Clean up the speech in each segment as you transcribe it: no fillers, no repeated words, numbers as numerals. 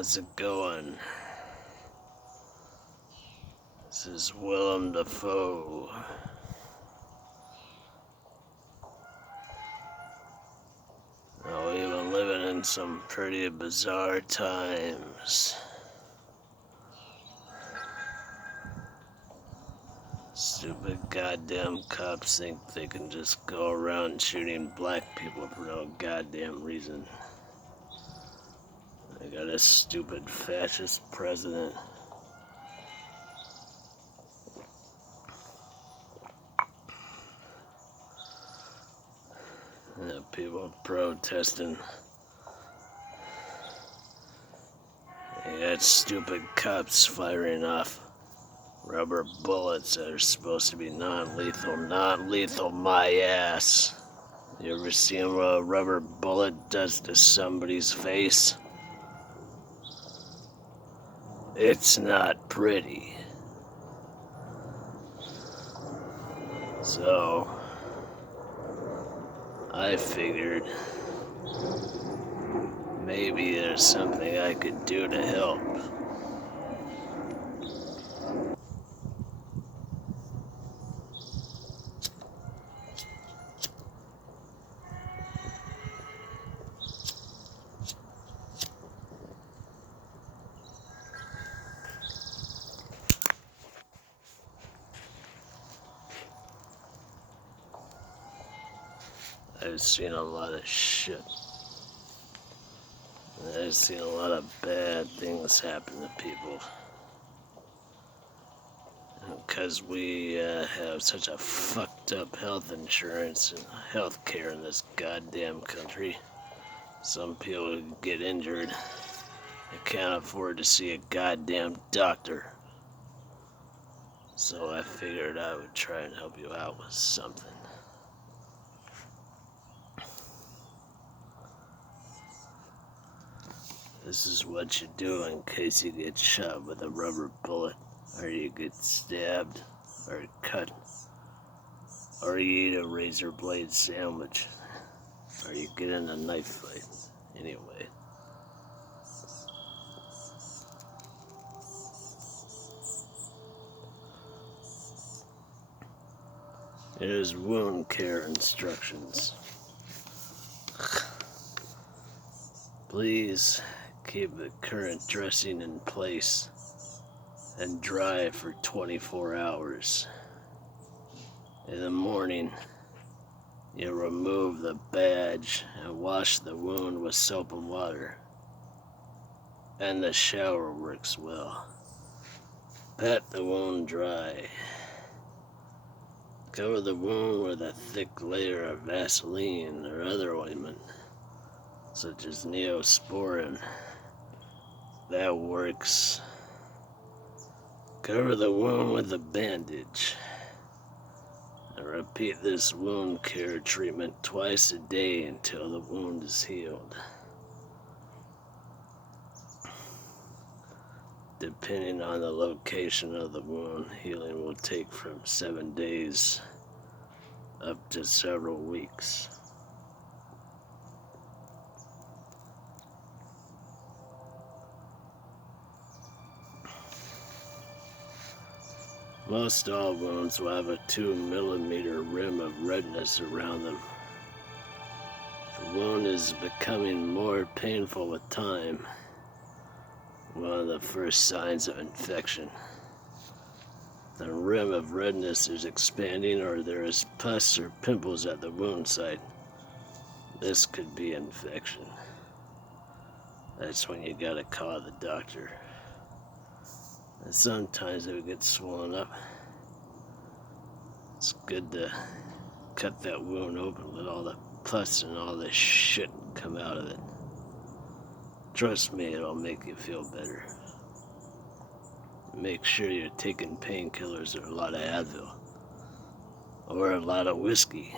How's it going? This is Willem Dafoe. Oh, we've been living in some pretty bizarre times. Stupid goddamn cops think they can just go around shooting black people for no goddamn reason. They got a stupid fascist president. People protesting. You got stupid cops firing off rubber bullets that are supposed to be non-lethal. Non-lethal, my ass. You ever seen what a rubber bullet does to somebody's face? It's not pretty. So, I figured maybe there's something I could do to help. I've seen a lot of shit. I've seen a lot of bad things happen to people. Because we have such a fucked up health insurance and health care in this goddamn country. Some people get injured. They can't afford to see a goddamn doctor. So I figured I would try and help you out with something. This is what you do in case you get shot with a rubber bullet, or you get stabbed, or cut, or you eat a razor blade sandwich, or you get in a knife fight. Anyway. Here's wound care instructions. Please keep the current dressing in place and dry for 24 hours. In the morning, you remove the badge and wash the wound with soap and water. And the shower works well. Pat the wound dry. Cover the wound with a thick layer of Vaseline or other ointment, such as Neosporin. That works. Cover the wound with a bandage. And repeat this wound care treatment twice a day until the wound is healed. Depending on the location of the wound, healing will take from 7 days up to several weeks. Most all wounds will have a 2-millimeter rim of redness around them. The wound is becoming more painful with time. One of the first signs of infection. The rim of redness is expanding, or there is pus or pimples at the wound site. This could be infection. That's when you gotta call the doctor. And sometimes it gets swollen up. It's good to cut that wound open, let all the pus and all this shit come out of it. Trust me, it'll make you feel better. Make sure you're taking painkillers or a lot of Advil. Or a lot of whiskey.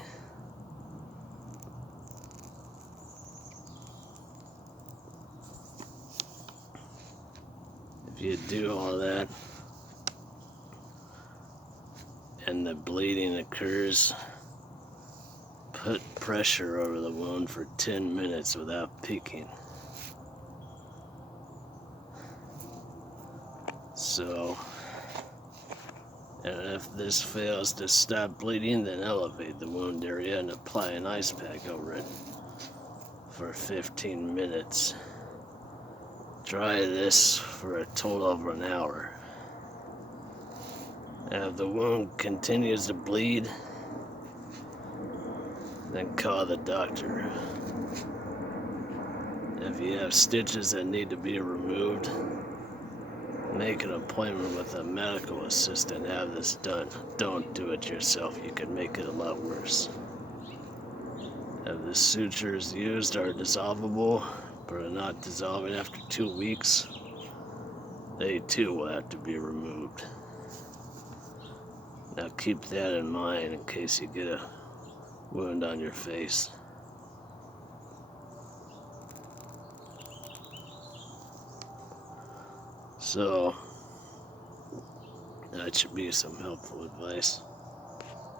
If you do all that, and the bleeding occurs, put pressure over the wound for 10 minutes without peeking. So, and if this fails to stop bleeding, then elevate the wound area and apply an ice pack over it for 15 minutes. Try this for a total of an hour. And if the wound continues to bleed, then call the doctor. If you have stitches that need to be removed, make an appointment with a medical assistant. Have this done. Don't do it yourself. You could make it a lot worse. If the sutures used are dissolvable, but are not dissolving after 2 weeks, they too will have to be removed. Now keep that in mind in case you get a wound on your face. So, that should be some helpful advice.